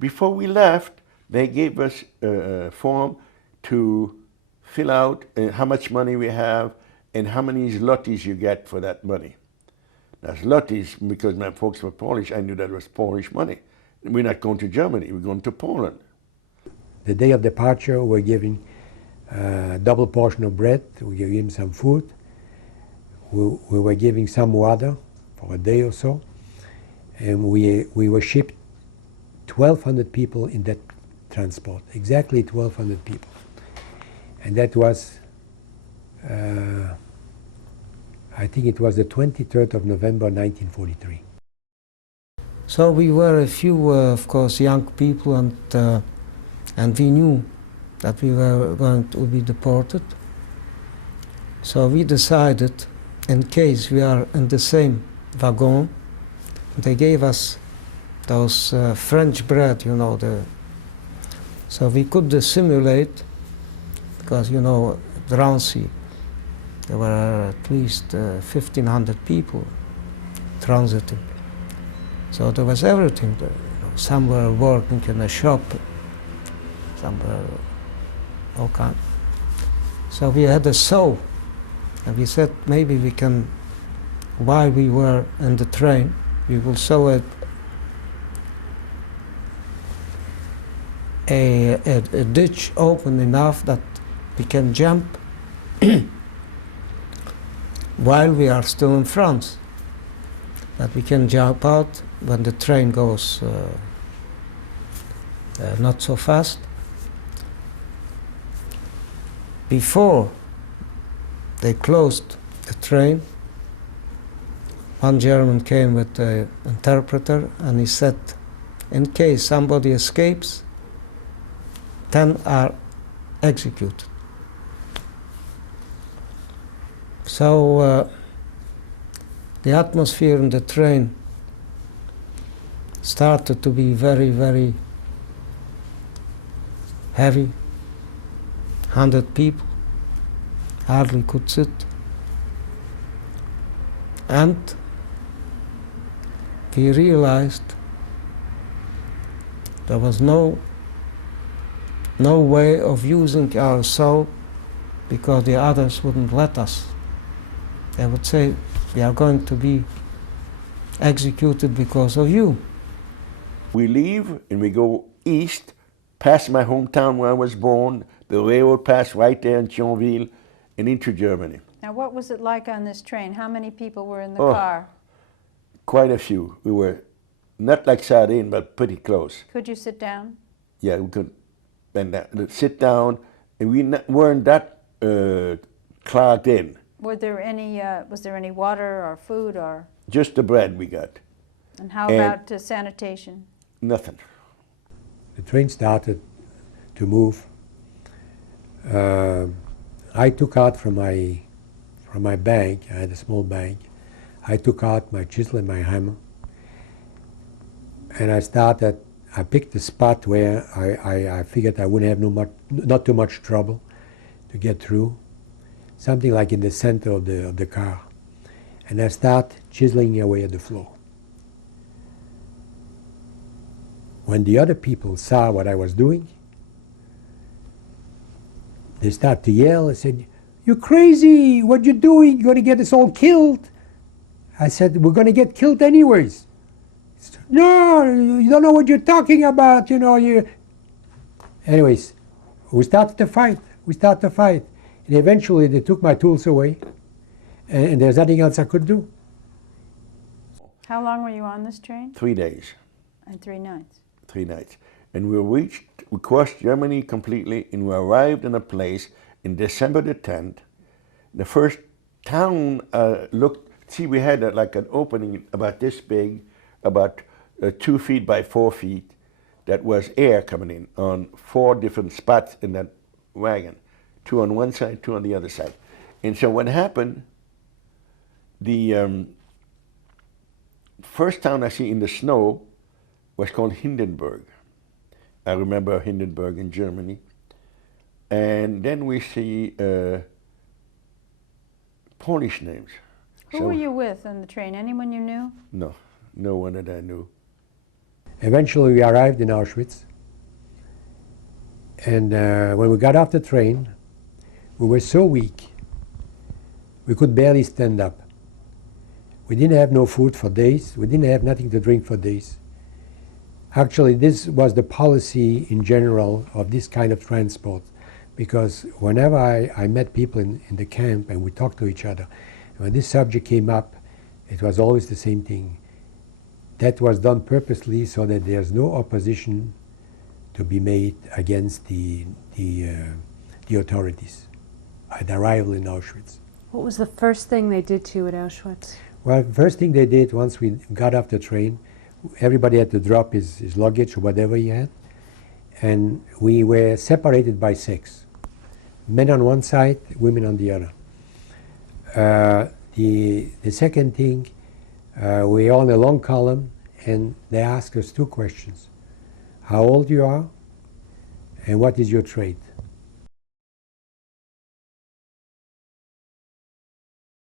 Before we left, they gave us a form to fill out how much money we have and how many zlotys you get for that money. Now, zlotys, because my folks were Polish, I knew that was Polish money. We're not going to Germany, we're going to Poland. The day of departure, we're giving a double portion of bread, we gave him some food, we were giving some water for a day or so, and we were shipped 1,200 people in that transport, exactly 1,200 people. And that was, I think it was the 23rd of November 1943. So we were a few, of course, young people, and we knew that we were going to be deported. So we decided, in case we are in the same wagon, they gave us those French bread, you know, so we could dissimulate, because, you know, at Drancy, there were at least 1,500 people transiting. So there was everything there. You know, some were working in a shop, some were all kinds. So we had a sew, and we said maybe we can, while we were in the train, we will sew a ditch open enough that we can jump while we are still in France, that we can jump out when the train goes not so fast. Before they closed the train, one German came with an interpreter, and he said, in case somebody escapes, 10 are executed. So the atmosphere in the train started to be very, very heavy. 100 people hardly could sit. And we realized there was no way of using our soul, because the others wouldn't let us. They would say, we are going to be executed because of you. We leave and we go east, past my hometown where I was born. The railroad passed right there in Thionville and into Germany. Now, what was it like on this train? How many people were in the car? Quite a few. We were not like sardines, but pretty close. Could you sit down? Yeah, we could sit down, and we weren't that clogged in. Was there any water or food or? Just the bread we got. And how about sanitation? Nothing. The train started to move. I took out from my bag, I had a small bag, I took out my chisel and my hammer, and I picked a spot where I figured I wouldn't have not too much trouble to get through, something like in the center of the car. And I start chiseling away at the floor. When the other people saw what I was doing, they start to yell and said, "You're crazy, what you doing? You're going to get us all killed." I said, "We're going to get killed anyways." Said, "No, you don't know what you're talking about, you know." Anyways, we started to fight. And eventually they took my tools away, and there's nothing else I could do. How long were you on this train? 3 days. And 3 nights. 3 nights. And we crossed Germany completely, and we arrived in a place in December the 10th. The first town we had like an opening about this big, about 2 feet by 4 feet, that was air coming in on 4 different spots in that wagon. 2 on one side, 2 on the other side. And so what happened, the first town I see in the snow was called Hindenburg. I remember Hindenburg in Germany. And then we see Polish names. Who were you with on the train? Anyone you knew? No, no one that I knew. Eventually we arrived in Auschwitz, and when we got off the train, we were so weak, we could barely stand up. We didn't have no food for days, we didn't have nothing to drink for days. Actually, this was the policy in general of this kind of transport, because whenever I met people in the camp and we talked to each other, when this subject came up, it was always the same thing. That was done purposely so that there's no opposition to be made against the authorities at arrival in Auschwitz. What was the first thing they did to you at Auschwitz? Well, first thing they did, once we got off the train, everybody had to drop his luggage or whatever he had, and we were separated by sex. Men on one side, women on the other. The second thing, we were on a long column, and they asked us two questions. How old you are, and what is your trade?